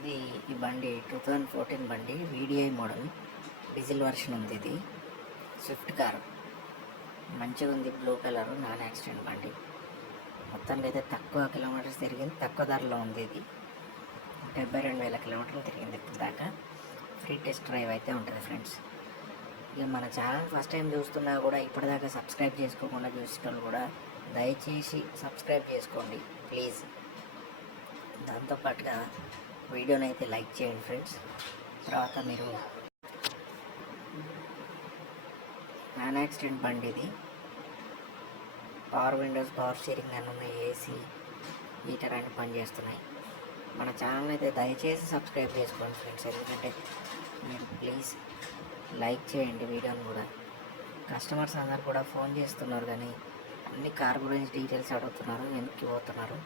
ఇది ఈ బండి 2014 బండి వీడిఐ మోడల్ డీజిల్ వర్షన్ ఉంది. ఇది స్విఫ్ట్ కారు మంచిగా ఉంది, బ్లూ కలర్, నాన్ యాక్సిడెంట్ బండి. మొత్తానికి అయితే తక్కువ కిలోమీటర్స్ తిరిగింది, తక్కువ ధరలో ఉంది. ఇది 72,000 కిలోమీటర్లు తిరిగింది ఇప్పుడు దాకా. ఫ్రీ టెస్ట్ డ్రైవ్ అయితే ఉంటుంది ఫ్రెండ్స్. ఇక మన ఛానల్ ఫస్ట్ టైం చూస్తున్నా కూడా ఇప్పటిదాకా సబ్స్క్రైబ్ చేసుకోకుండా చూసేటోళ్ళు కూడా దయచేసి సబ్స్క్రైబ్ చేసుకోండి ప్లీజ్. దాంతోపాటుగా వీడియోని అయితే లైక్ చేయండి ఫ్రెండ్స్. తర్వాత మీరు నాన్ యాక్సిడెంట్ బండి ఇది. పవర్ విండోస్, పవర్ స్టీరింగ్ అన్నీ ఉన్నాయి, ఏసీ, హీటర్ అన్ని పనిచేస్తున్నాయి. మన ఛానల్ అయితే దయచేసి సబ్స్క్రైబ్ చేసుకోండి ఫ్రెండ్స్. ఎందుకంటే మీరు ప్లీజ్ లైక్ చేయండి వీడియోని కూడా. కస్టమర్స్ అందరు కూడా ఫోన్ చేస్తున్నారు కానీ అన్ని కార్ గురించి డీటెయిల్స్ అడుగుతున్నారు, వెనక్కి పోతున్నారు.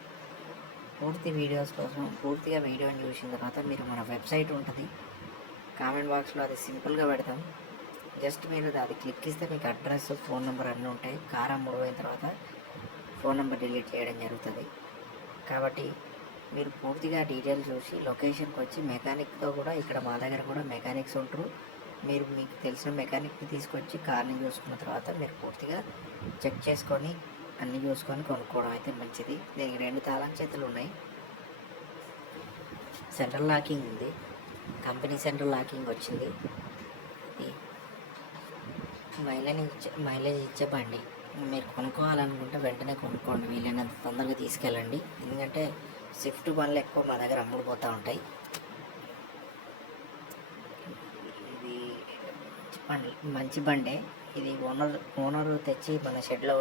పూర్తి వీడియోస్ కోసం పూర్తిగా వీడియోని చూసిన తర్వాత మీరు మన వెబ్సైట్ ఉంటుంది, కామెంట్ బాక్స్లో అది సింపుల్గా పెడతాం. జస్ట్ మీరు అది క్లిక్ ఇస్తే మీకు అడ్రస్, ఫోన్ నెంబర్ అన్నీ ఉంటాయి. కార్ అమ్ముడు పోయిన తర్వాత ఫోన్ నెంబర్ డిలీట్ చేయడం జరుగుతుంది. కాబట్టి మీరు పూర్తిగా డీటెయిల్స్ చూసి లొకేషన్కి వచ్చి మెకానిక్తో కూడా, ఇక్కడ మా దగ్గర కూడా మెకానిక్స్ ఉంటారు. మీరు మీకు తెలిసిన మెకానిక్ని తీసుకొచ్చి కార్ని చూసుకున్న తర్వాత మీరు పూర్తిగా చెక్ చేసుకొని అన్నీ చూసుకొని కొనుక్కోవడం అయితే మంచిది. దీనికి 2 తాళం చేతులు ఉన్నాయి, సెంట్రల్ లాకింగ్ ఉంది, కంపెనీ సెంట్రల్ లాకింగ్ వచ్చింది. మైలేజ్ ఇచ్చే బండి. మీరు కొనుక్కోవాలనుకుంటే వెంటనే కొనుక్కోండి, వీలైనంత తొందరగా తీసుకెళ్ళండి. ఎందుకంటే స్విఫ్ట్ బండ్లు ఎక్కువ మా దగ్గర అమ్ముడుపోతూ ఉంటాయి. ఇది మంచి బండే. ఇది ఓనర్ తెచ్చి మన షెడ్లో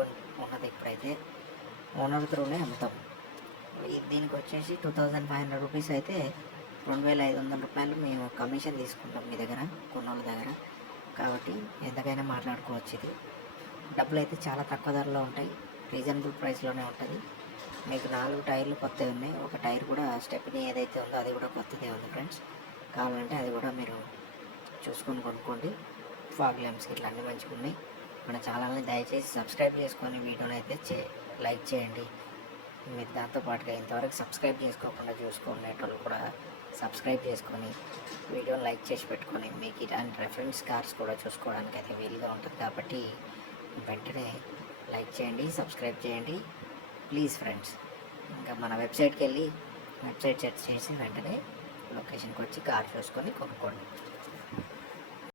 ఉన్నది. ఇప్పుడైతే ఓనర్ త్రూనే అమ్ముతాం. దీనికి వచ్చేసి 2,500 రూపీస్ అయితే 2,500 రూపాయలు మేము కమిషన్ తీసుకుంటాం మీ దగ్గర, కొన్నోళ్ళ దగ్గర. కాబట్టి ఎంతకైనా మాట్లాడుకోవచ్చు. ఇది డబ్బులు అయితే చాలా తక్కువ ధరలో ఉంటాయి, రీజనబుల్ ప్రైస్లోనే ఉంటుంది. మీకు 4 టైర్లు కొత్తవి ఉన్నాయి, ఒక టైర్ కూడా స్టెప్నీ ఏదైతే ఉందో అది కూడా కొత్తదే ఉంది ఫ్రెండ్స్. కావాలంటే అది కూడా మీరు చూసుకొని కొనుక్కోండి. ఫాగ్ ల్యాంప్స్ ఇట్లా అన్నీ మంచిగా ఉన్నాయి. మన ఛానల్ని దయచేసి సబ్స్క్రైబ్ చేసుకొని వీడియోని అయితే లైక్ చేయండి. మీరు దాంతోపాటుగా ఇంతవరకు సబ్స్క్రైబ్ చేసుకోకుండా చూసుకునేటోళ్ళు కూడా సబ్స్క్రైబ్ చేసుకొని వీడియోని లైక్ చేసి పెట్టుకొని మీకు ఇలాంటి రెఫరెన్స్ కార్స్ కూడా చూసుకోవడానికి అయితే వీలుగా ఉంటుంది. కాబట్టి వెంటనే లైక్ చేయండి, సబ్స్క్రైబ్ చేయండి ప్లీజ్ ఫ్రెండ్స్. ఇంకా మన వెబ్సైట్కి వెళ్ళి వెబ్సైట్ సెర్చ్ చేసి వెంటనే లొకేషన్కి వచ్చి కార్ చూసుకొని కొనుక్కోండి.